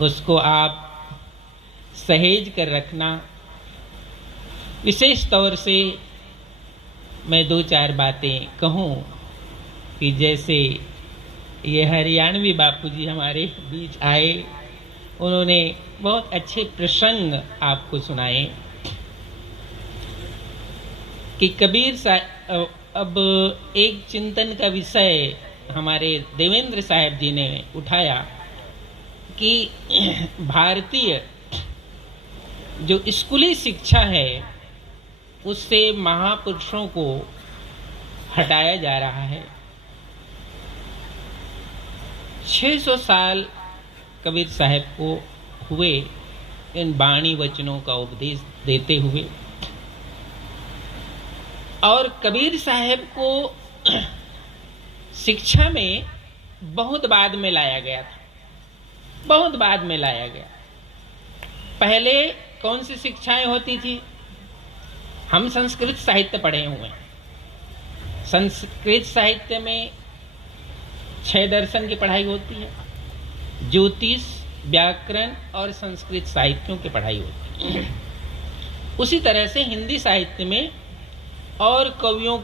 उसको आप सहेज कर रखना। विशेष तौर से मैं दो चार बातें कहूँ कि जैसे ये हरियाणवी बापूजी हमारे बीच आए, उन्होंने बहुत अच्छे प्रसंग आपको सुनाए कि कबीर साहब, अब एक चिंतन का विषय हमारे देवेंद्र साहब जी ने उठाया कि भारतीय जो स्कूली शिक्षा है उससे महापुरुषों को हटाया जा रहा है। 600 साल कबीर साहब को हुए इन बाणी वचनों का उपदेश देते हुए, और कबीर साहब को शिक्षा में बहुत बाद में लाया गया था, बहुत बाद में लाया गया। पहले कौन सी शिक्षाएं होती थी? हम संस्कृत साहित्य पढ़े हुए हैं। संस्कृत साहित्य में 6 दर्शन की पढ़ाई होती है, ज्योतिष, व्याकरण और संस्कृत साहित्यों की पढ़ाई होती है। उसी तरह से हिंदी साहित्य में और कवियों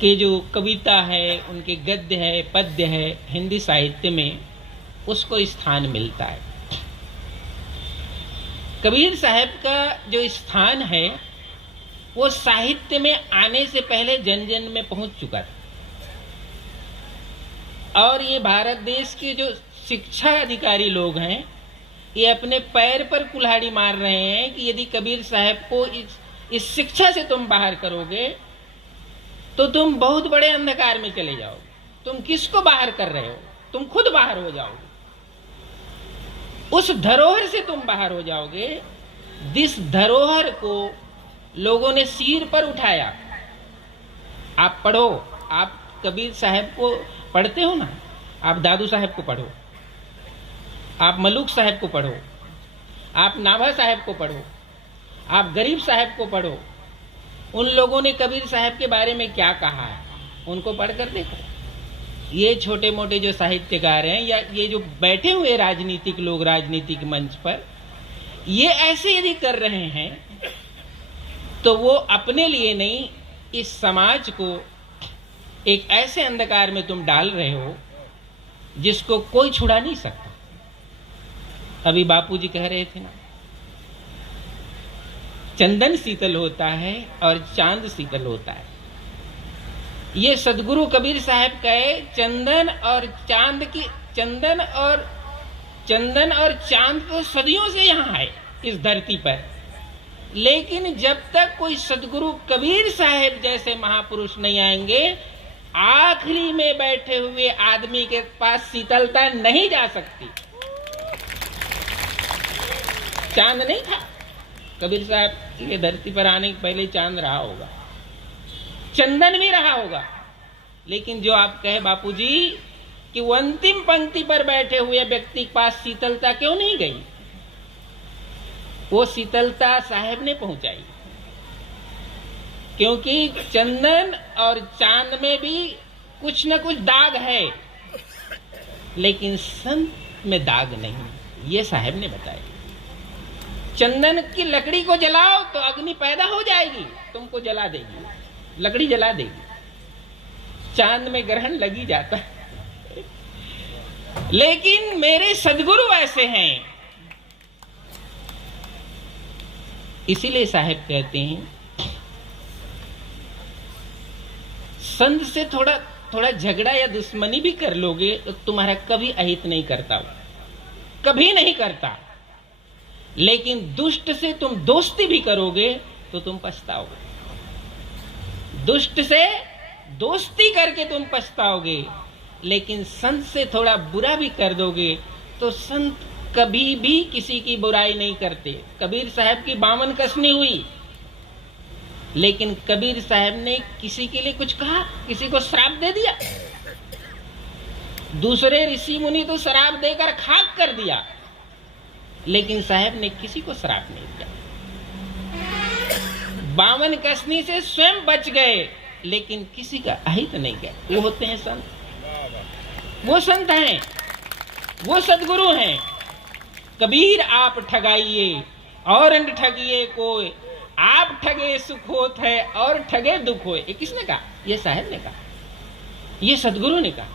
के जो कविता है, उनके गद्य है, पद्य है, हिंदी साहित्य में उसको स्थान मिलता है। कबीर साहब का जो स्थान है वो साहित्य में आने से पहले जन जन में पहुंच चुका था। और ये भारत देश के जो शिक्षा अधिकारी लोग हैं, ये अपने पैर पर कुल्हाड़ी मार रहे हैं कि यदि कबीर साहब को इस शिक्षा से तुम बाहर करोगे तो तुम बहुत बड़े अंधकार में चले जाओगे। तुम किसको बाहर कर रहे हो? तुम खुद बाहर हो जाओगे, उस धरोहर से तुम बाहर हो जाओगे जिस धरोहर को लोगों ने सिर पर उठाया। आप पढ़ो, आप कबीर साहब को पढ़ते हो ना, आप दादू साहब को पढ़ो, आप मलूक साहब को पढ़ो, आप नाभा साहब को पढ़ो, आप गरीब साहब को पढ़ो। उन लोगों ने कबीर साहब के बारे में क्या कहा है, उनको पढ़कर देखो। ये छोटे मोटे जो साहित्यकार हैं या ये जो बैठे हुए राजनीतिक लोग राजनीतिक मंच पर, ये ऐसे यदि कर रहे हैं तो वो अपने लिए नहीं, इस समाज को एक ऐसे अंधकार में तुम डाल रहे हो जिसको कोई छुड़ा नहीं सकता। अभी बापूजी कह रहे थे ना, चंदन शीतल होता है और चांद शीतल होता है। ये सदगुरु कबीर साहब कहे चंदन और चांद तो सदियों से यहाँ है इस धरती पर, लेकिन जब तक कोई सदगुरु कबीर साहब जैसे महापुरुष नहीं आएंगे, आखिरी में बैठे हुए आदमी के पास शीतलता नहीं जा सकती। चांद नहीं था कबीर साहब के धरती पर आने के पहले, चांद रहा होगा, चंदन भी रहा होगा, लेकिन जो आप कहे बापूजी कि वो अंतिम पंक्ति पर बैठे हुए व्यक्ति के पास शीतलता क्यों नहीं गई, वो शीतलता साहब ने पहुंचाई। क्योंकि चंदन और चांद में भी कुछ न कुछ दाग है, लेकिन संत में दाग नहीं, ये साहब ने बताया। चंदन की लकड़ी को जलाओ तो अग्नि पैदा हो जाएगी, तुमको जला देगी, लकड़ी जला देगी। चांद में ग्रहण लगी जाता है, लेकिन मेरे सदगुरु ऐसे हैं। इसीलिए साहब कहते हैं संत से थोड़ा झगड़ा या दुश्मनी भी कर लोगे तो तुम्हारा कभी अहित नहीं करता, कभी नहीं करता। लेकिन दुष्ट से तुम दोस्ती भी करोगे तो तुम पछताओगे, दुष्ट से दोस्ती करके तुम पछताओगे। लेकिन संत से थोड़ा बुरा भी कर दोगे तो संत कभी भी किसी की बुराई नहीं करते। कबीर साहब की 52 कसनी हुई, लेकिन कबीर साहब ने किसी के लिए कुछ कहा, किसी को श्राप दे दिया? दूसरे ऋषि मुनि तो श्राप देकर खाक कर दिया, लेकिन साहब ने किसी को श्राप नहीं दिया। 52 कसनी से स्वयं बच गए, लेकिन किसी का अहित नहीं गया। वो होते हैं संत, वो संत हैं। वो सदगुरु हैं। कबीर आप ठगाइए और न ठगिए कोई, आप ठगे सुख होत है और ठगे दुख होए। ये किसने कहा? ये साहब ने कहा, ये सदगुरु ने कहा।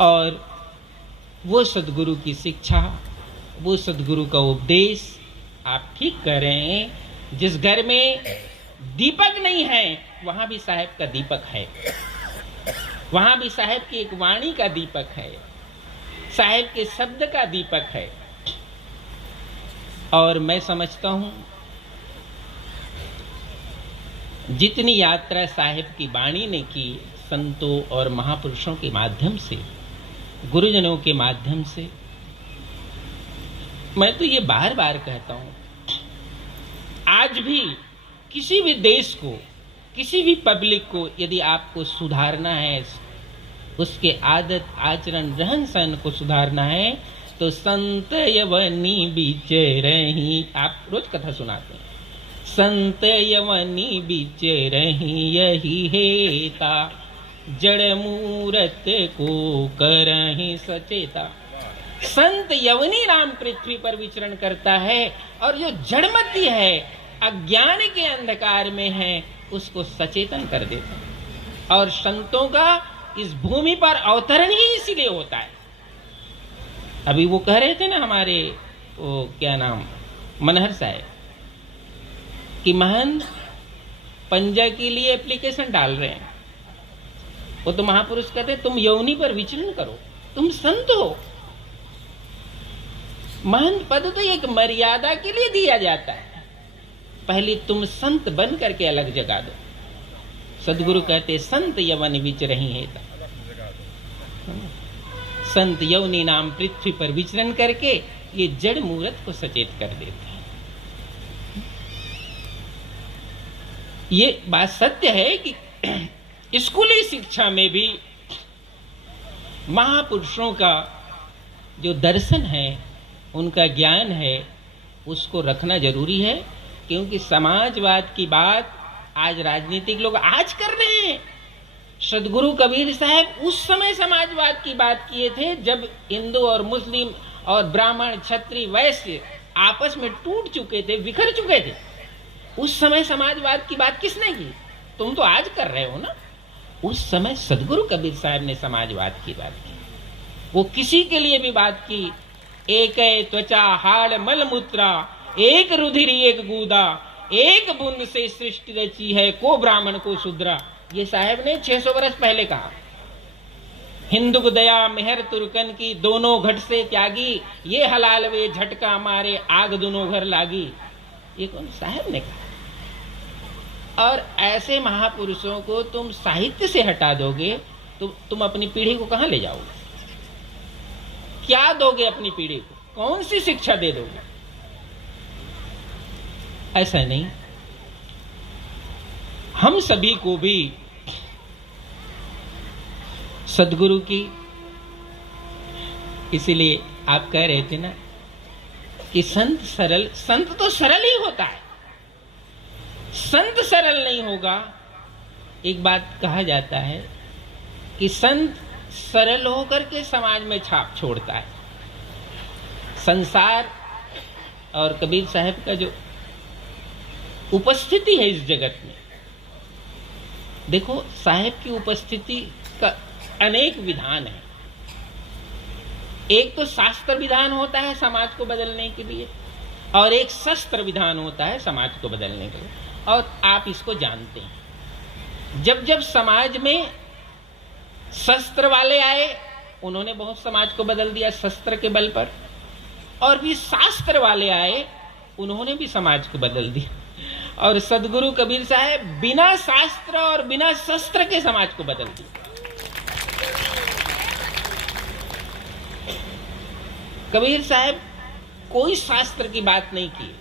और वो सदगुरु की शिक्षा, वो सदगुरु का उपदेश आप ठीक कर रहे हैं। जिस घर में दीपक नहीं है वहां भी साहब का दीपक है, वहां भी साहब की एक वाणी का दीपक है, साहब के शब्द का दीपक है। और मैं समझता हूं जितनी यात्रा साहब की वाणी ने की संतों और महापुरुषों के माध्यम से, गुरुजनों के माध्यम से, मैं तो ये बार बार कहता हूं, आज भी किसी भी देश को, किसी भी पब्लिक को यदि आपको सुधारना है, उसके आदत आचरण रहन सहन को सुधारना है, तो संत यवनी बीच रही, आप रोज कथा सुनाते हैं, संत यवनी बीच रही यही हेता, जड़ मूरत को करहि सचेता। संत यवनी नाम पृथ्वी पर विचरण करता है और जो जड़मती है, अज्ञान के अंधकार में है, उसको सचेतन कर देता है। और संतों का इस भूमि पर अवतरण ही इसीलिए होता है। अभी वो कह रहे थे ना हमारे वो क्या नाम मनहर साहब, कि महंत पंजा के लिए एप्लीकेशन डाल रहे हैं। वो तो महापुरुष कहते हैं तुम यौनी पर विचरण करो, तुम संत हो। महंत पद तो एक मर्यादा के लिए दिया जाता है, पहले तुम संत बन करके अलग जगा दो। सदगुरु कहते संत यवन विचरहि हेता, संत यवनी नाम पृथ्वी पर विचरण करके ये जड़ मूर्त को सचेत कर देते हैं। ये बात सत्य है कि स्कूली शिक्षा में भी महापुरुषों का जो दर्शन है, उनका ज्ञान है, उसको रखना जरूरी है। क्योंकि समाजवाद की बात आज राजनीतिक लोग आज कर रहे हैं। सदगुरु कबीर साहब उस समय समाजवाद की बात किए थे जब हिंदू और मुस्लिम और ब्राह्मण क्षत्रिय वैश्य आपस में टूट चुके थे, बिखर चुके थे। उस समय समाजवाद की बात किसने की? तुम तो आज कर रहे हो ना। उस समय सदगुरु कबीर साहब ने समाजवाद की बात की। वो किसी के लिए भी बात की, एक त्वचा हाड़ मल मूत्रा, एक रुधिर एक गूदा, एक बूंद से सृष्टि रची है, को ब्राह्मण को शूद्रा। ये साहब ने 600 वर्ष पहले कहा। हिंदू को दया मेहर तुर्कन की, दोनों घट से त्यागी, ये हलाल वे झटका मारे, आग दोनों घर लागी। ये कौन? साहब ने कहा। और ऐसे महापुरुषों को तुम साहित्य से हटा दोगे तो तुम अपनी पीढ़ी को कहां ले जाओगे? क्या दोगे अपनी पीढ़ी को? कौन सी शिक्षा दे दोगे? ऐसा नहीं। हम सभी को भी सदगुरु की, इसीलिए आप कह रहे थे ना कि संत सरल, संत तो सरल ही होता है, संत सरल नहीं होगा। एक बात कहा जाता है कि संत सरल होकर के समाज में छाप छोड़ता है। संसार और कबीर साहब का जो उपस्थिति है इस जगत में, देखो साहब की उपस्थिति का अनेक विधान है। एक तो शास्त्र विधान होता है समाज को बदलने के लिए, और एक शस्त्र विधान होता है समाज को बदलने के लिए। और आप इसको जानते हैं, जब जब समाज में शस्त्र वाले आए, उन्होंने बहुत समाज को बदल दिया शस्त्र के बल पर, और भी शास्त्र वाले आए, उन्होंने भी समाज को बदल दिया। और सदगुरु कबीर साहब बिना शास्त्र और बिना शस्त्र के समाज को बदल दिया। कबीर साहब कोई शास्त्र की बात नहीं की,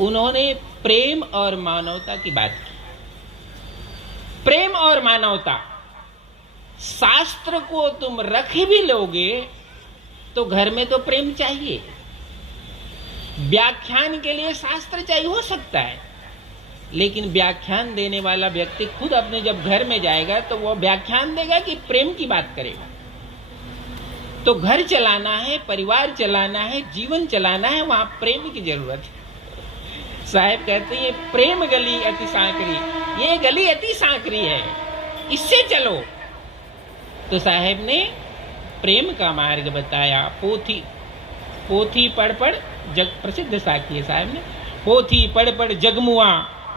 उन्होंने प्रेम और मानवता की बात की। प्रेम और मानवता, शास्त्र को तुम रख भी लोगे तो घर में तो प्रेम चाहिए। व्याख्यान के लिए शास्त्र चाहिए हो सकता है, लेकिन व्याख्यान देने वाला व्यक्ति खुद अपने जब घर में जाएगा तो वो व्याख्यान देगा कि प्रेम की बात करेगा। तो घर चलाना है, परिवार चलाना है, जीवन चलाना है, वहां प्रेम की जरूरत है। साहब कहते हैं ये प्रेम गली अति सांकरी, ये गली अति सांकरी है, इससे चलो। तो साहब ने प्रेम का मार्ग बताया। पोथी पोथी पढ़ पढ़ जग, प्रसिद्ध साखी है साहब ने, पोथी पढ़ पढ़ जगमुआ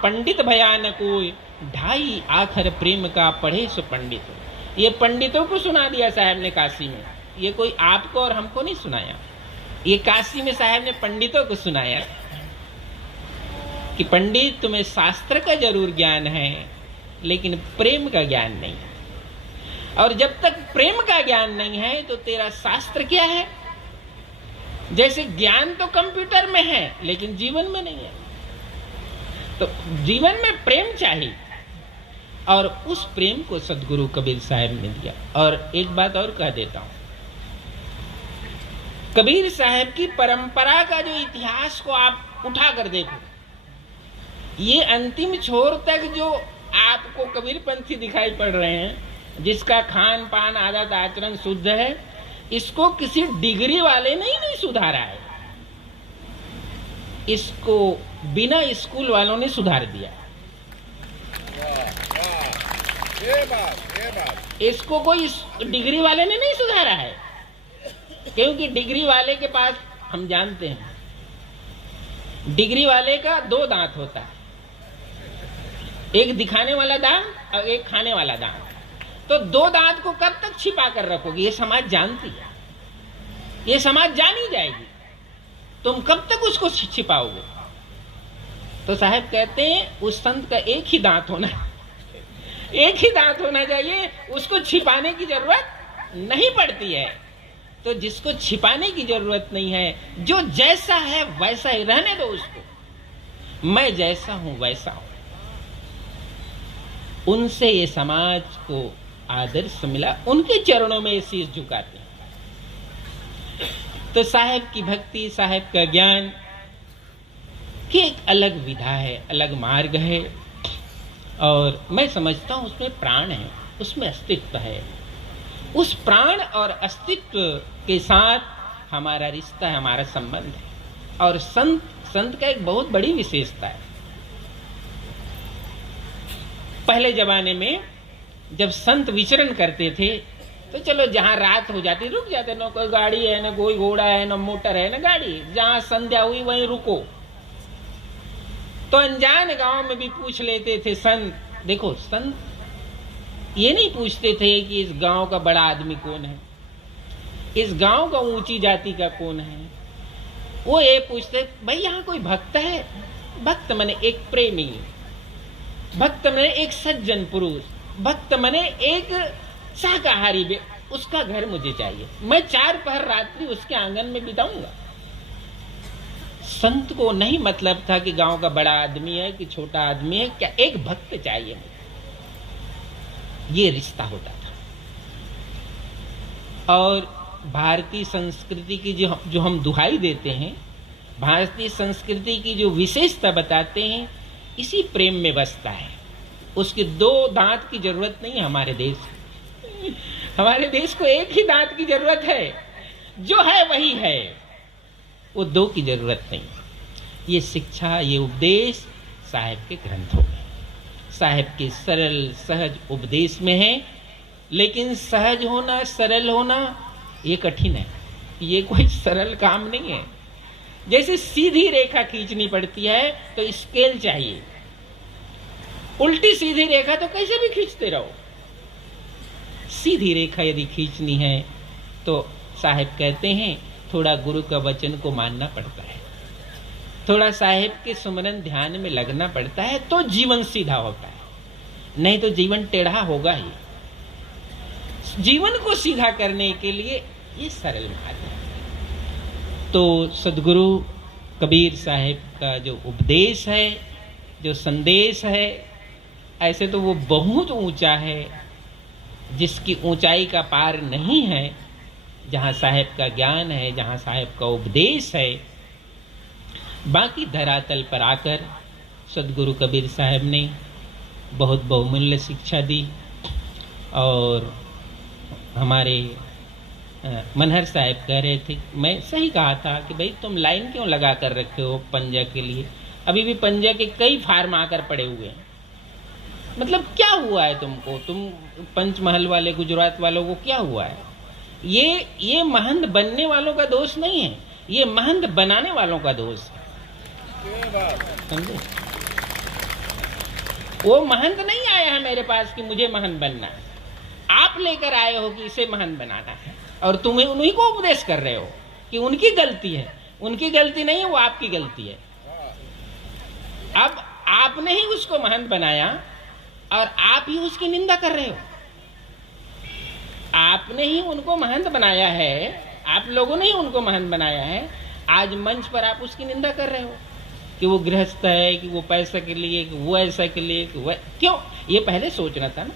पंडित भयान कोई, ढाई आखर प्रेम का पढ़े सो पंडित। ये पंडितों को सुना दिया साहब ने काशी में, ये कोई आपको और हमको नहीं सुनाया, ये काशी में साहब ने पंडितों को सुनाया कि पंडित तुम्हें शास्त्र का जरूर ज्ञान है लेकिन प्रेम का ज्ञान नहीं है, और जब तक प्रेम का ज्ञान नहीं है तो तेरा शास्त्र क्या है। जैसे ज्ञान तो कंप्यूटर में है लेकिन जीवन में नहीं है, तो जीवन में प्रेम चाहिए, और उस प्रेम को सदगुरु कबीर साहब ने दिया। और एक बात और कह देता हूं, कबीर साहब की परंपरा का जो इतिहास को आप उठा कर देखो, ये अंतिम छोर तक जो आपको कबीरपंथी दिखाई पड़ रहे हैं, जिसका खान पान आदत आचरण शुद्ध है, इसको किसी डिग्री वाले ने ही नहीं सुधारा है, इसको बिना स्कूल वालों ने सुधार दिया। ये बात। इसको कोई डिग्री वाले ने नहीं सुधारा है, क्योंकि डिग्री वाले के पास हम जानते हैं, डिग्री वाले का 2 दांत होता है, एक दिखाने वाला दांत और एक खाने वाला दांत। तो 2 दांत को कब तक छिपा कर रखोगे, ये समाज जानती है, ये समाज जान ही जाएगी, तुम कब तक उसको छिपाओगे। तो साहब कहते हैं उस संत का एक ही दांत होना, एक ही दांत होना चाहिए, उसको छिपाने की जरूरत नहीं पड़ती है। तो जिसको छिपाने की जरूरत नहीं है, जो जैसा है वैसा ही रहने दो उसको, मैं जैसा हूं वैसा हूं। उनसे ये समाज को आदर्श मिला, उनके चरणों में शीश झुकाते हैं। तो साहब की भक्ति, साहब का ज्ञान की एक अलग विधा है, अलग मार्ग है, और मैं समझता हूं उसमें प्राण है, उसमें अस्तित्व है। उस प्राण और अस्तित्व के साथ हमारा रिश्ता है, हमारा संबंध है। और संत का एक बहुत बड़ी विशेषता है। पहले जमाने में जब संत विचरण करते थे तो चलो जहां रात हो जाती रुक जाते, ना कोई गाड़ी है, ना कोई घोड़ा है, ना मोटर है, ना गाड़ी, जहां संध्या हुई वहीं रुको। तो अनजान गांव में भी पूछ लेते थे संत। देखो, संत ये नहीं पूछते थे कि इस गांव का बड़ा आदमी कौन है, इस गांव का ऊंची जाति का कौन है, वो ये पूछते भाई यहां कोई भक्त है। भक्त मने एक प्रेमी, भक्त मने एक सज्जन पुरुष, भक्त मने एक शाकाहारी, उसका घर मुझे चाहिए, मैं 4 पहर रात्रि उसके आंगन में बिताऊंगा। संत को नहीं मतलब था कि गांव का बड़ा आदमी है कि छोटा आदमी है, क्या एक भक्त चाहिए मुझे, ये रिश्ता होता था। और भारतीय संस्कृति की जो हम दुहाई देते हैं, भारतीय संस्कृति की जो विशेषता बताते हैं, इसी प्रेम में बसता है। उसके 2 दांत की जरूरत नहीं है हमारे देश, हमारे देश को एक ही दांत की जरूरत है, जो है वही है, वो 2 की जरूरत नहीं। ये शिक्षा, ये उपदेश साहब के ग्रंथों में, साहब के सरल सहज उपदेश में है। लेकिन सहज होना, सरल होना ये कठिन है, ये कोई सरल काम नहीं है। जैसे सीधी रेखा खींचनी पड़ती है तो स्केल चाहिए, उल्टी सीधी रेखा तो कैसे भी खींचते रहो। सीधी रेखा यदि खींचनी है तो साहब कहते हैं थोड़ा गुरु का वचन को मानना पड़ता है, थोड़ा साहब के सुमरन ध्यान में लगना पड़ता है, तो जीवन सीधा होता है, नहीं तो जीवन टेढ़ा होगा ही। जीवन को सीधा करने के लिए ये सरल मार्ग है। तो सदगुरु कबीर साहब का जो उपदेश है, जो संदेश है, ऐसे तो वो बहुत ऊंचा है, जिसकी ऊंचाई का पार नहीं है। जहां साहब का ज्ञान है, जहां साहब का उपदेश है, बाकी धरातल पर आकर सदगुरु कबीर साहब ने बहुत बहुमूल्य शिक्षा दी। और हमारे मनहर साहब कह रहे थे, मैं सही कहा था कि भाई तुम लाइन क्यों लगा कर रखे हो पंजा के लिए, अभी भी पंजा के कई फार्म आकर पड़े हुए हैं। मतलब क्या हुआ है तुमको, तुम पंचमहल वाले गुजरात वालों को क्या हुआ है? ये महंत बनने वालों का दोष नहीं है, ये महंत बनाने वालों का दोष है। समझे? वो महंत नहीं आया है मेरे पास कि मुझे महंत बनना है, आप लेकर आए हो कि इसे महंत बनाना है, और तुम्हें उन्हीं को उपदेश कर रहे हो कि उनकी गलती है। उनकी गलती नहीं है, वो आपकी गलती है। अब आपने ही उसको महंत बनाया और आप ही उसकी निंदा कर रहे हो। आपने ही उनको महंत बनाया है, आप लोगों ने ही उनको महंत बनाया है। आज मंच पर आप उसकी निंदा कर रहे हो कि वो गृहस्थ है, कि वो पैसा के लिए, कि वो ऐसा के लिए, कि वो क्यों? ये पहले सोचना था ना,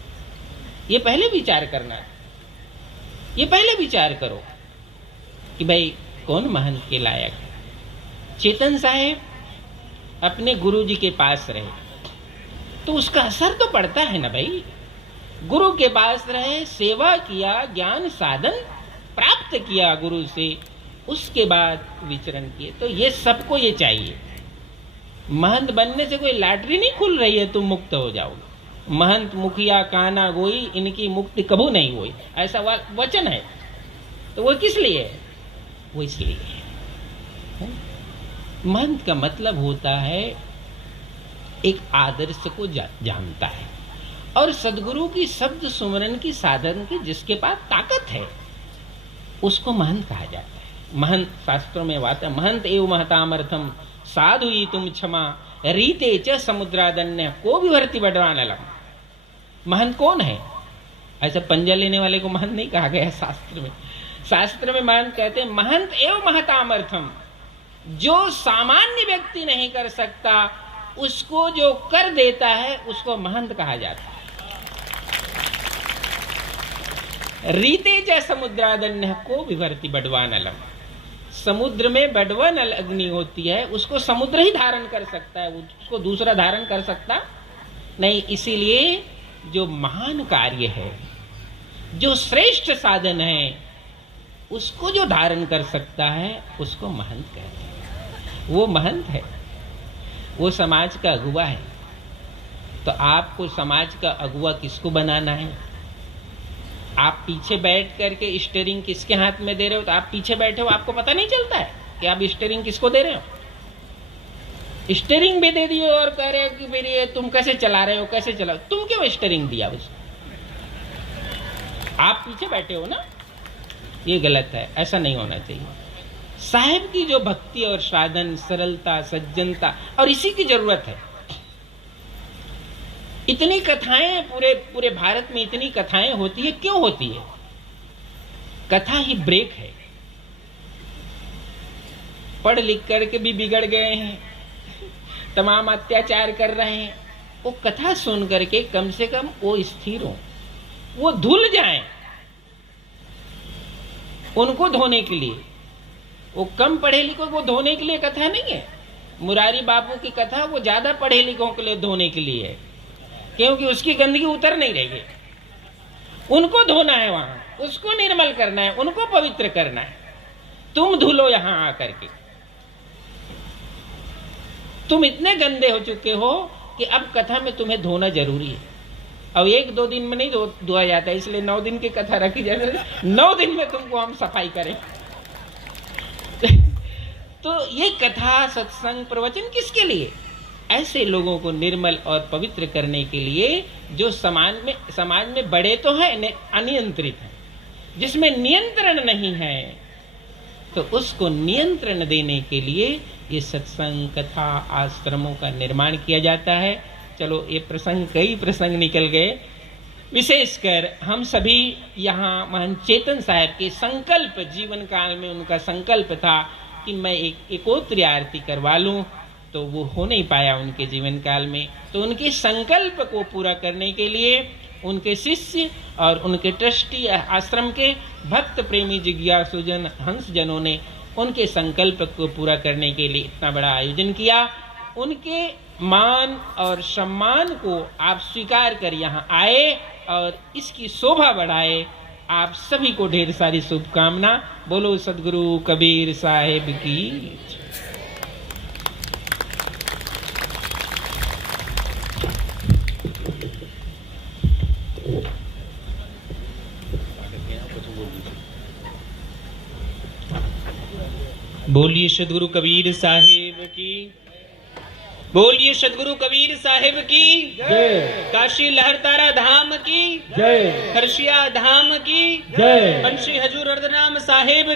ये पहले विचार करना है। ये पहले विचार करो कि भाई कौन महंत के लायक है। चेतन साहब अपने गुरुजी के पास रहे तो उसका असर तो पड़ता है ना भाई। गुरु के पास रहे, सेवा किया, ज्ञान साधन प्राप्त किया गुरु से, उसके बाद विचरण किए। तो ये सबको ये चाहिए। महंत बनने से कोई लॉटरी नहीं खुल रही है तुम मुक्त हो जाओगे। महंत मुखिया काना गोई, इनकी मुक्ति कबू नहीं हुई, ऐसा वचन है। तो वो किस लिए है? वो इसलिए है। महंत का मतलब होता है एक आदर्श को जानता है और सदगुरु की शब्द सुमरन की साधन की जिसके पास ताकत है, उसको महंत कहा जाता है। महंत शास्त्रों में बात है, महंत एवं महतामर्थम साधु ही तुम क्षमा रीते च समुद्रादन्य को विवर्ति बडवानलम। महंत कौन है? ऐसे पंजा लेने वाले को महंत नहीं कहा गया शास्त्र में। शास्त्र में महंत कहते हैं महंत एवं महतामर्थम, जो सामान्य व्यक्ति नहीं कर सकता उसको जो कर देता है उसको महंत कहा जाता है। रीते च समुद्रादन्य को विवर्ति बडवानलम, समुद्र में बडवन अग्नि होती है, उसको समुद्र ही धारण कर सकता है, उसको दूसरा धारण कर सकता नहीं। इसीलिए जो महान कार्य है, जो श्रेष्ठ साधन है, उसको जो धारण कर सकता है उसको महंत कहते हैं। वो महंत है, वो समाज का अगुवा है। तो आपको समाज का अगुवा किसको बनाना है? आप पीछे बैठ करके स्टीयरिंग किसके हाथ में दे रहे हो? तो आप पीछे बैठे हो, आपको पता नहीं चलता है कि आप स्टीयरिंग किसको दे रहे हो। स्टीयरिंग भी दे दिए और कह रहे हो कि मेरी ये तुम कैसे चला रहे हो, कैसे चला, तुम क्यों स्टीयरिंग दिया उसको? आप पीछे बैठे हो ना, ये गलत है, ऐसा नहीं होना चाहिए। साहिब की जो भक्ति और साधन, सरलता, सज्जनता, और इसी की जरूरत है। इतनी कथाएं पूरे भारत में इतनी कथाएं होती है, क्यों होती है? कथा ही ब्रेक है। पढ़ लिख करके भी बिगड़ गए हैं, तमाम अत्याचार कर रहे हैं, वो कथा सुन करके कम से कम वो स्थिर हो, वो धुल जाएं। उनको धोने के लिए, वो कम पढ़े लिखों को धोने के लिए कथा नहीं है। मुरारी बापू की कथा वो ज्यादा पढ़े लिखों के लिए धोने के लिए है, क्योंकि उसकी गंदगी उतर नहीं रही है। उनको धोना है, वहां उसको निर्मल करना है, उनको पवित्र करना है। तुम धुलो यहां आकर के। तुम इतने गंदे हो चुके हो कि अब कथा में तुम्हें धोना जरूरी है। अब 1-2 दिन में नहीं धोया जाता, इसलिए 9 दिन की कथा रखी जाए। 9 दिन में तुमको हम सफाई करें। तो ये कथा, सत्संग, प्रवचन किसके लिए? ऐसे लोगों को निर्मल और पवित्र करने के लिए जो समाज में बड़े तो हैं, अनियंत्रित हैं, जिसमें नियंत्रण नहीं है, तो उसको नियंत्रण देने के लिए ये सत्संग, कथा, आश्रमों का निर्माण किया जाता है। चलो, ये प्रसंग, कई प्रसंग निकल गए। विशेषकर हम सभी यहाँ महंत चेतन साहब के संकल्प, जीवन काल में उनका संकल्प था कि मैं एक एकोत्री आरती करवा लूं, तो वो हो नहीं पाया उनके जीवन काल में। तो उनके संकल्प को पूरा करने के लिए उनके शिष्य और उनके ट्रस्टी आश्रम के भक्त प्रेमी जिज्ञासुजन हंस जनों ने उनके संकल्प को पूरा करने के लिए इतना बड़ा आयोजन किया। उनके मान और सम्मान को आप स्वीकार कर यहाँ आए और इसकी शोभा बढ़ाए। आप सभी को ढेर सारी शुभकामना। बोलो सदगुरु कबीर साहिब की। बोलिए सदगुरु कबीर साहिब की। बोलिए सदगुरु कबीर साहिब की जय। काशी लहरतारा धाम की जय। खरसिया धाम की जय। पंशी हजूर अर्धनाम साहिब